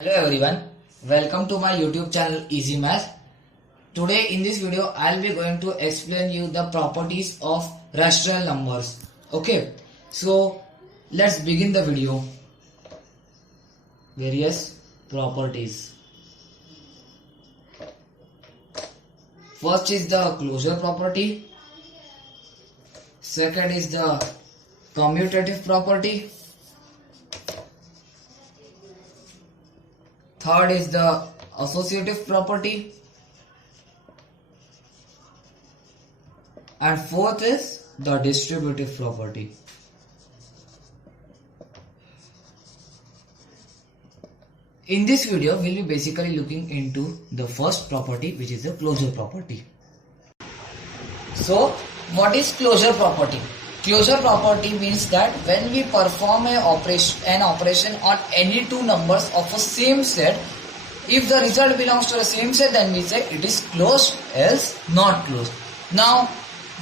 Hello everyone, welcome to my YouTube channel Easy Math. Today in this video I'll be going to explain you the properties of rational numbers. Okay, so let's begin the video. Various properties. First is the closure property. Second is the commutative property. Third is the associative property, and fourth is the distributive property. In this video, we'll be basically looking into the first property, which is the closure property. So, what is closure property? Closure property means that when we perform an operation on any two numbers of a same set, if the result belongs to the same set, then we say it is closed, else not closed. Now,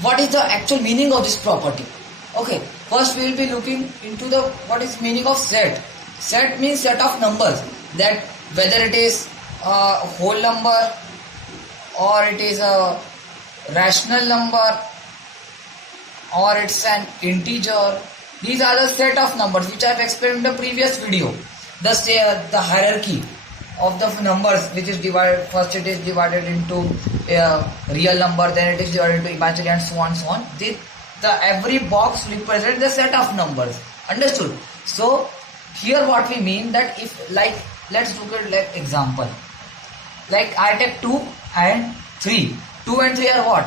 what is the actual meaning of this property? Okay, first we will be looking into the what is meaning of set. Set means set of numbers, that whether it is a whole number or it is a rational number or it's an integer. These are the set of numbers which I have explained in the previous video. The hierarchy of the numbers, which is divided, first it is divided into a real number, then it is divided into imaginary, and so on so on. Every box represents the set of numbers. Understood? So here what we mean, that if let's look at like example. Like I take 2 and 3. 2 and 3 are what?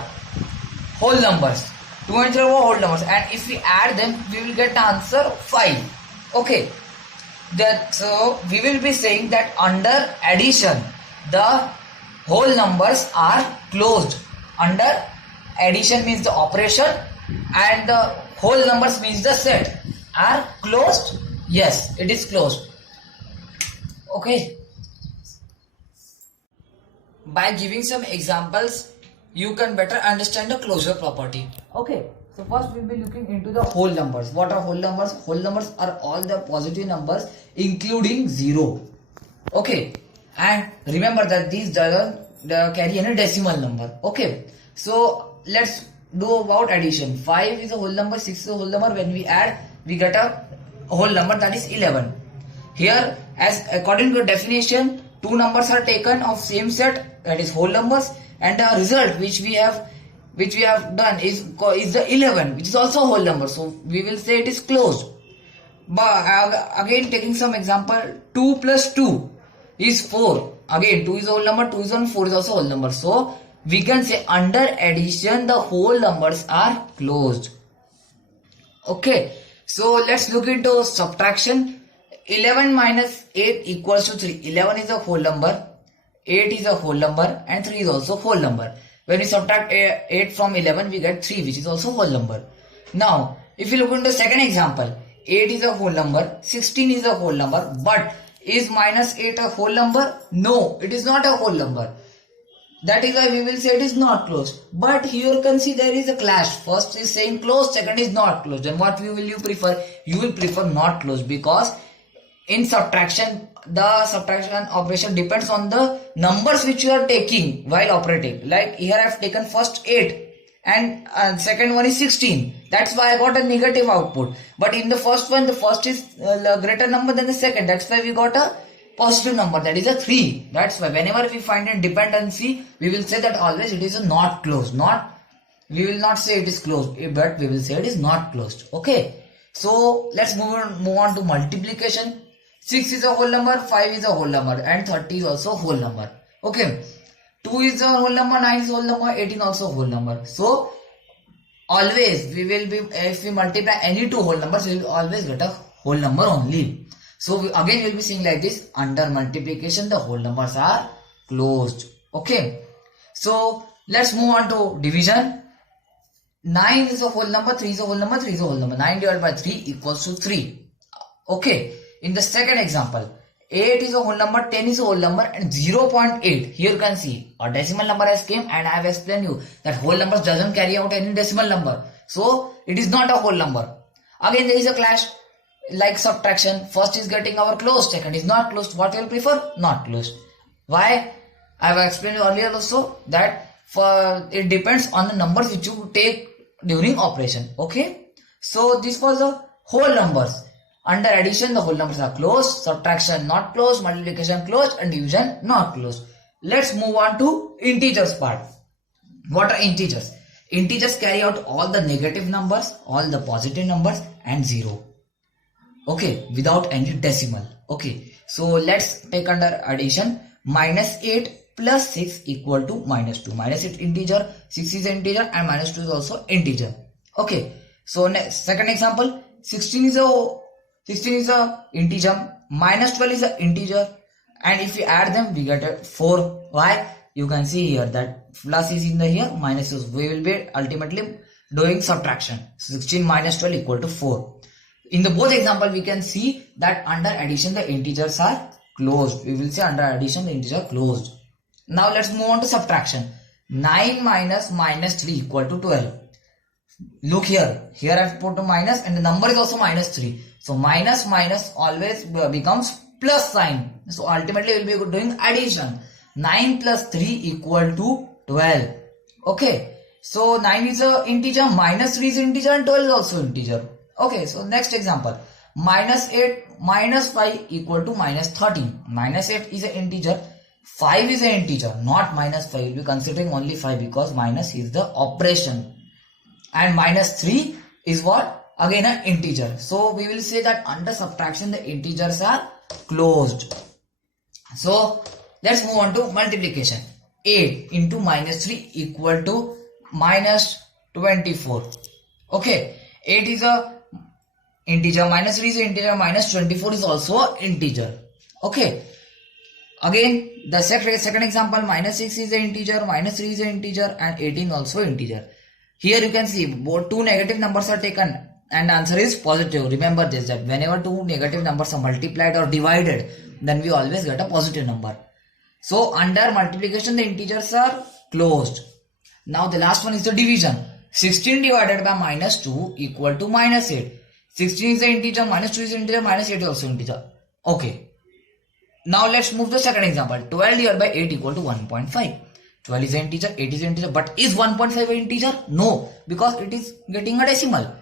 Whole numbers. 2 and 3 are whole numbers, and if we add them, we will get the answer 5. Okay. So we will be saying that under addition, the whole numbers are closed. Under addition means the operation, and the whole numbers means the set are closed. Yes, it is closed. Okay. By giving some examples, you can better understand the closure property. Okay, so first we'll be looking into the whole numbers. What are whole numbers? Whole numbers are all the positive numbers including 0. Okay, and remember that these doesn't carry any decimal number. Okay, so let's do about addition. 5 is a whole number, 6 is a whole number. When we add, we get a whole number, that is 11. Here, as according to definition, two numbers are taken of same set, that is whole numbers, and the result which we have done is the 11, which is also a whole number. So we will say it is closed. But again, taking some example, 2 plus 2 is 4. Again, 2 is a whole number, 2 is 1, 4 is also a whole number. So we can say under addition, the whole numbers are closed. Okay, so let's look into subtraction. 11 minus 8 equals to 3. 11 is a whole number, 8 is a whole number, and 3 is also whole number. When we subtract 8 from 11, we get 3, which is also whole number. Now, if you look into the second example, 8 is a whole number, 16 is a whole number, but is minus 8 a whole number? No, it is not a whole number. That is why we will say it is not closed. But here you can see there is a clash. First is saying closed, second is not closed. And what will you prefer? You will prefer not closed, because in subtraction, the subtraction operation depends on the numbers which you are taking while operating. Like here I have taken first 8 and second one is 16. That's why I got a negative output. But in the first one, the first is a greater number than the second. That's why we got a positive number, that is a 3. That's why whenever we find a dependency, we will say that always it is a not closed. We will not say it is closed, but we will say it is not closed. Okay. So let's move on to multiplication. 6 is a whole number, 5 is a whole number, and 30 is also a whole number. Okay. 2 is a whole number, 9 is a whole number, 18 also a whole number. So always we will be, if we multiply any two whole numbers, we will always get a whole number only. So again we will be saying like this, under multiplication the whole numbers are closed. Okay. So let's move on to division. 9 is a whole number, 3 is a whole number, 3 is a whole number. 9 divided by 3 equals to 3. Okay. In the second example, 8 is a whole number, 10 is a whole number, and 0.8. Here you can see a decimal number has came, and I have explained you that whole numbers doesn't carry out any decimal number. So it is not a whole number. Again there is a clash. like subtraction, first is getting our closed, second is not closed. What you will prefer? Not closed. Why? I have explained earlier also that it depends on the numbers which you take during operation. Okay. So this was the whole numbers. Under addition, the whole numbers are closed, subtraction not closed, multiplication closed, and division not closed. Let's move on to integers part. What are integers? Integers carry out all the negative numbers, all the positive numbers, and 0. Okay, without any decimal. Okay, so let's take under addition. Minus 8 plus 6 equal to minus 2. Minus 8 integer, 6 is integer, and minus 2 is also integer. Okay, so second example, 16 is a integer, minus 12 is a integer, and if we add them we get a 4. Why? You can see here that plus is in the here, minus is, we will be ultimately doing subtraction. 16 minus 12 equal to 4. In the both example we can see that under addition the integers are closed. We will say under addition the integers are closed. Now let's move on to subtraction. 9 minus minus 3 equal to 12. Look here. Here I have put a minus and the number is also minus 3. So minus minus always becomes plus sign. So ultimately we will be doing addition. 9 plus 3 equal to 12. Okay. So 9 is a integer, minus 3 is integer, and 12 is also integer. Okay. So next example. Minus 8 minus 5 equal to minus 13. Minus 8 is an integer. 5 is an integer, not minus 5. We will be considering only 5 because minus is the operation. And minus 3 is what? Again an integer. So we will say that under subtraction the integers are closed. So let's move on to multiplication. 8 into minus 3 equal to minus 24. Okay. 8 is a integer, minus 3 is an integer, minus 24 is also an integer. Okay. Again, the second example, minus 6 is an integer, minus 3 is an integer, and 18 also integer. Here you can see both two negative numbers are taken and the answer is positive. Remember this, that whenever two negative numbers are multiplied or divided, then we always get a positive number. So under multiplication the integers are closed. Now the last one is the division. 16 divided by minus 2 equal to minus 8. 16 is an integer, minus 2 is an integer, minus 8 is also integer. Okay. Now let's move to the second example. 12 divided by 8 equal to 1.5. 12 is an integer, 8 is an integer, but is 1.5 an integer? No, because it is getting a decimal.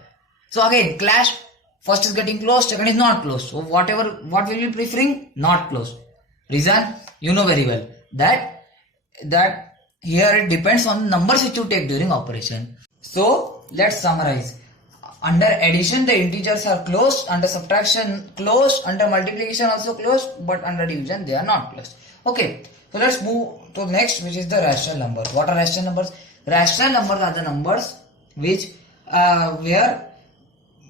So again, clash. First is getting closed, second is not closed. So what will you be preferring? Not closed. Reason? You know very well that here it depends on the numbers which you take during operation. So let's summarize. Under addition the integers are closed, under subtraction closed, under multiplication also closed, but under division they are not closed. Okay, so let's move to the next, which is the rational numbers. What are rational numbers? Rational numbers are the numbers which where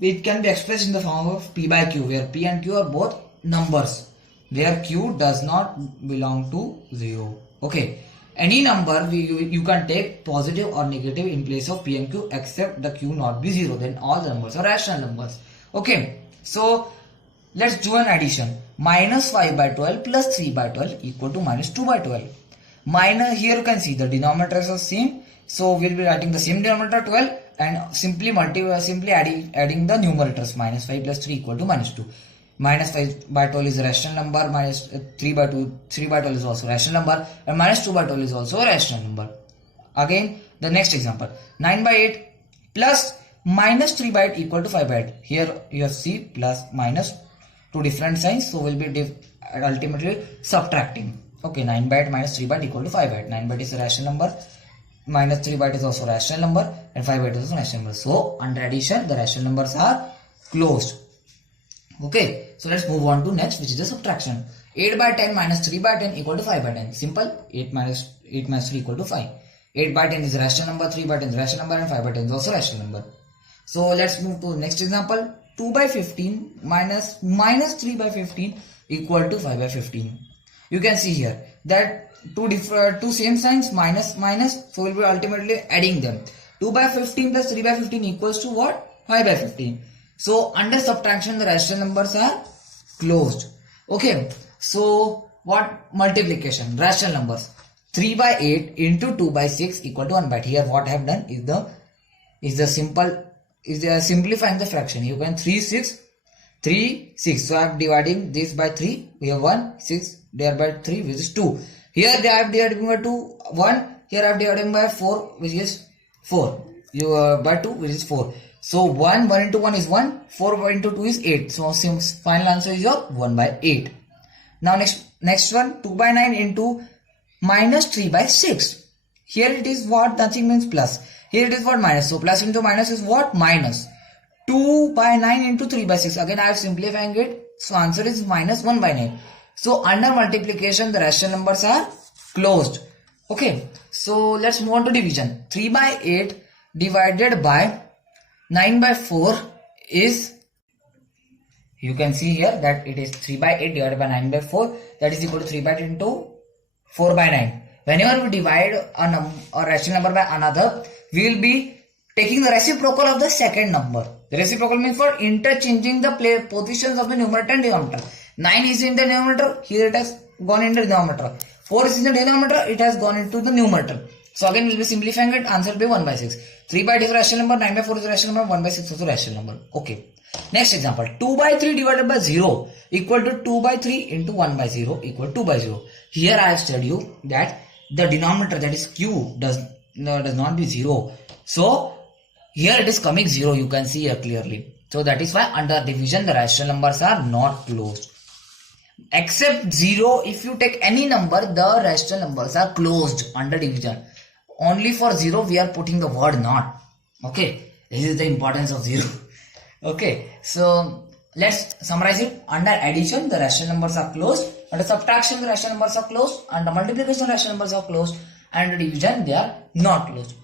it can be expressed in the form of p by q, where p and q are both numbers, where q does not belong to 0. Okay. Any number you can take positive or negative in place of p and q except the q not be 0. Then all the numbers are rational numbers. Okay. So let's do an addition. Minus 5 by 12 plus 3 by 12 equal to minus 2 by 12. Here you can see the denominators are same. So we'll be writing the same denominator 12 and simply adding the numerators. Minus 5 plus 3 equal to minus 2. Minus 5 by 12 is a rational number, minus 3 by 12 is also a rational number, and minus 2 by 12 is also a rational number. Again, the next example, 9 by 8 plus minus 3 by 8 equal to 5 by 8. Here you have C plus minus, two different signs, so we'll be ultimately subtracting. Okay, 9 by 8 minus 3 by 8 equal to 5 by 8. 9 by 8 is a rational number, minus 3 by 8 is also a rational number, and 5 by 8 is also a rational number. So under addition, the rational numbers are closed. Okay, so let's move on to next, which is the subtraction. 8 by 10 minus 3 by 10 equal to 5 by 10. Simple. 8 minus 3 equal to 5. 8 by 10 is a rational number, 3 by 10 is a rational number, and 5 by 10 is also a rational number. So let's move to next example. 2 by 15 minus 3 by 15 equal to 5 by 15. You can see here that two same signs, minus minus, so we'll be ultimately adding them. 2 by 15 plus 3 by 15 equals to what? 5 by 15. So under subtraction the rational numbers are closed. Okay, so what? Multiplication, rational numbers. 3 by 8 into 2 by 6 equal to 1 by 8. Here what I have done is simplifying the fraction. You can 3 6 3, 6. So I am dividing this by 3. We have 1, 6 divided by 3, which is 2. Here I have divided by 2, 1. Here I have divided by 4, which is 4. By 2, which is 4. So 1 into 1 is 1. 4 into 2 is 8. So final answer is your 1 by 8. Now next one, 2 by 9 into minus 3 by 6. Here it is what? Nothing means plus. Here it is what? Minus. So plus into minus is what? Minus. 2 by 9 into 3 by 6. Again I am simplifying it. So answer is minus 1 by 9. So under multiplication the rational numbers are closed. Okay. So let's move on to division. 3 by 8 divided by 9 by 4 is, you can see here that it is 3 by 8 divided by 9 by 4, that is equal to 3 by 8 into 4 by 9. Whenever we divide a rational number by another, we will be taking the reciprocal of the second number. The reciprocal means for interchanging the positions of the numerator and denominator. 9 is in the numerator, here it has gone into the denominator. 4 is in the denominator, it has gone into the numerator. So again we will be simplifying it, answer will be 1 by 6. 3 by 8 is a rational number, 9 by 4 is a rational number, 1 by 6 is a rational number. Okay. Next example, 2 by 3 divided by 0 equal to 2 by 3 into 1 by 0 equal to 2 by 0. Here I have said you that the denominator, that is q, does not be 0. So here it is coming 0, you can see here clearly. So that is why under division the rational numbers are not closed. Except 0, if you take any number, the rational numbers are closed under division. Only for 0 we are putting the word not. Okay, this is the importance of 0. Okay, so let's summarize it. Under addition the rational numbers are closed. Under subtraction the rational numbers are closed. Under multiplication the rational numbers are closed. And under division they are not closed.